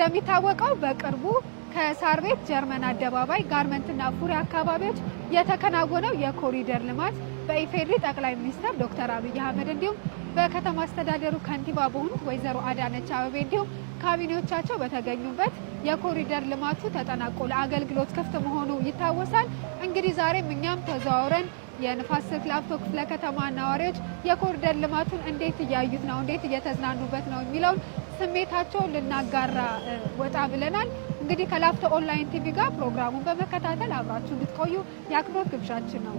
እንደሚታወቀው በቅርቡ ከሳር ቤት ጀርመን አደባባይ ጋርመንትና ፉሪ አካባቢዎች የተከናወነው የኮሪደር ልማት በኢፌዴሪ ጠቅላይ ሚኒስትር ዶክተር አብይ አህመድ እንዲሁም በከተማ አስተዳደሩ ከንቲባ በሆኑት ወይዘሮ አዳነች አቤቤ እንዲሁም ካቢኔዎቻቸው በተገኙበት የኮሪደር ልማቱ ተጠናቆ ለአገልግሎት ክፍት መሆኑ ይታወሳል። እንግዲህ ዛሬም እኛም ተዘዋውረን የንፋስ ስልክ ላፍቶ ክፍለ ከተማ ነዋሪዎች የኮሪደር ልማቱን እንዴት እያዩት ነው፣ እንዴት እየተዝናኑበት ነው የሚለውን ስሜታቸውን ልናጋራ ወጣ ብለናል። እንግዲህ ከላፍቶ ኦንላይን ቲቪ ጋር ፕሮግራሙን በመከታተል አብራችሁ እንድትቆዩ የአክብሮት ግብዣችን ነው።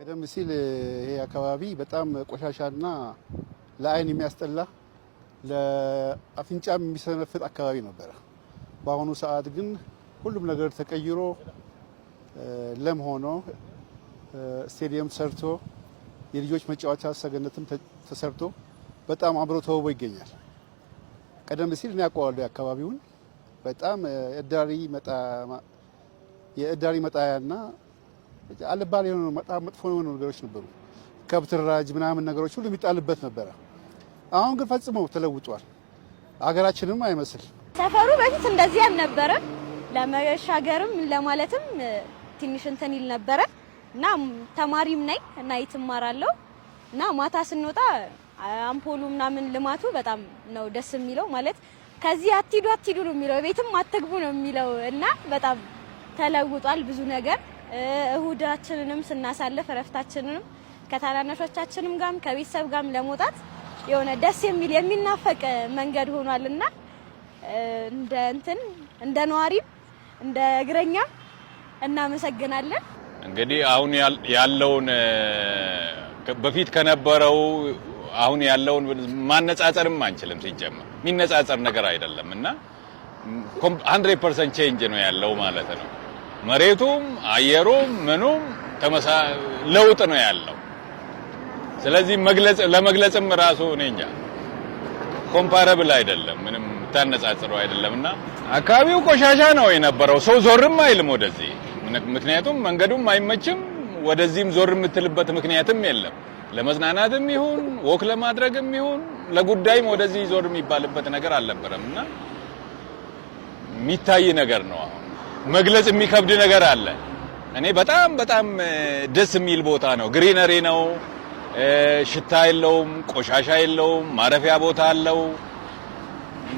ቀደም ሲል ይሄ አካባቢ በጣም ቆሻሻና ለአይን የሚያስጠላ ለአፍንጫም የሚሰነፍጥ አካባቢ ነበረ። በአሁኑ ሰዓት ግን ሁሉም ነገር ተቀይሮ ለም ሆኖ ስቴዲየም ተሰርቶ የልጆች መጫወቻ ሰገነትም ተሰርቶ በጣም አምሮ ተውቦ ይገኛል። ቀደም ሲል እኔ አውቀዋለሁ አካባቢውን። በጣም የእዳሪ መጣያና አልባሌ የሆኑ በጣም መጥፎ የሆኑ ነገሮች ነበሩ። ከብት ራጅ ምናምን ነገሮች ሁሉ የሚጣልበት ነበረ። አሁን ግን ፈጽሞ ተለውጧል። አገራችንም አይመስል። ሰፈሩ በፊት እንደዚህ አልነበረም። ለመሻገርም ለማለትም ትንሽ እንትን ይል ነበረ እና ተማሪም ነኝ እና ይትማራለሁ እና ማታ ስንወጣ አምፖሉ ምናምን ልማቱ በጣም ነው ደስ የሚለው። ማለት ከዚህ አትሂዱ ነው የሚለው፣ ቤትም አትግቡ ነው የሚለው እና በጣም ተለውጧል ብዙ ነገር። እሁዳችንንም ስናሳልፍ እረፍታችንንም ከታናናሾቻችንም ጋርም ከቤተሰብ ጋርም ለመውጣት የሆነ ደስ የሚል የሚናፈቅ መንገድ ሆኗልና እንደ ነዋሪም እንደ እግረኛ እናመሰግናለን። እንግዲህ አሁን ያለውን በፊት ከነበረው አሁን ያለውን ማነጻጸርም አንችልም። ሲጀመር የሚነጻጸር ነገር አይደለምና 100% ቼንጅ ነው ያለው ማለት ነው። መሬቱም አየሩም ምኑም ለውጥ ነው ያለው። ስለዚህ ለመግለጽም ራሱ ነኛ ኮምፓራብል አይደለም፣ ምንም ታነጻጽረው አይደለምና አካባቢው ቆሻሻ ነው የነበረው። ሰው ዞርም አይልም ወደዚህ፣ ምክንያቱም መንገዱም አይመችም። ወደዚህም ዞር የምትልበት ምክንያትም የለም። ለመዝናናትም ይሁን ወክ ለማድረግም ይሁን ለጉዳይም ወደዚህ ዞር የሚባልበት ነገር አልነበረምና የሚታይ ነገር ነው። አሁን መግለጽ የሚከብድ ነገር አለ። እኔ በጣም ደስ የሚል ቦታ ነው። ግሪነሪ ነው፣ ሽታ የለውም፣ ቆሻሻ የለውም፣ ማረፊያ ቦታ አለው።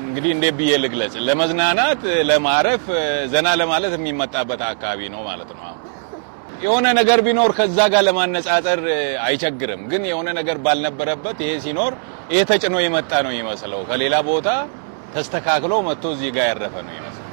እንግዲህ እንዴት ብዬ ልግለጽ? ለመዝናናት ለማረፍ ዘና ለማለት የሚመጣበት አካባቢ ነው ማለት ነው። የሆነ ነገር ቢኖር ከዛ ጋር ለማነጻጸር አይቸግርም። ግን የሆነ ነገር ባልነበረበት ይሄ ሲኖር ይሄ ተጭኖ የመጣ ነው ይመስለው፣ ከሌላ ቦታ ተስተካክሎ መጥቶ እዚህ ጋር ያረፈ ነው ይመስለው።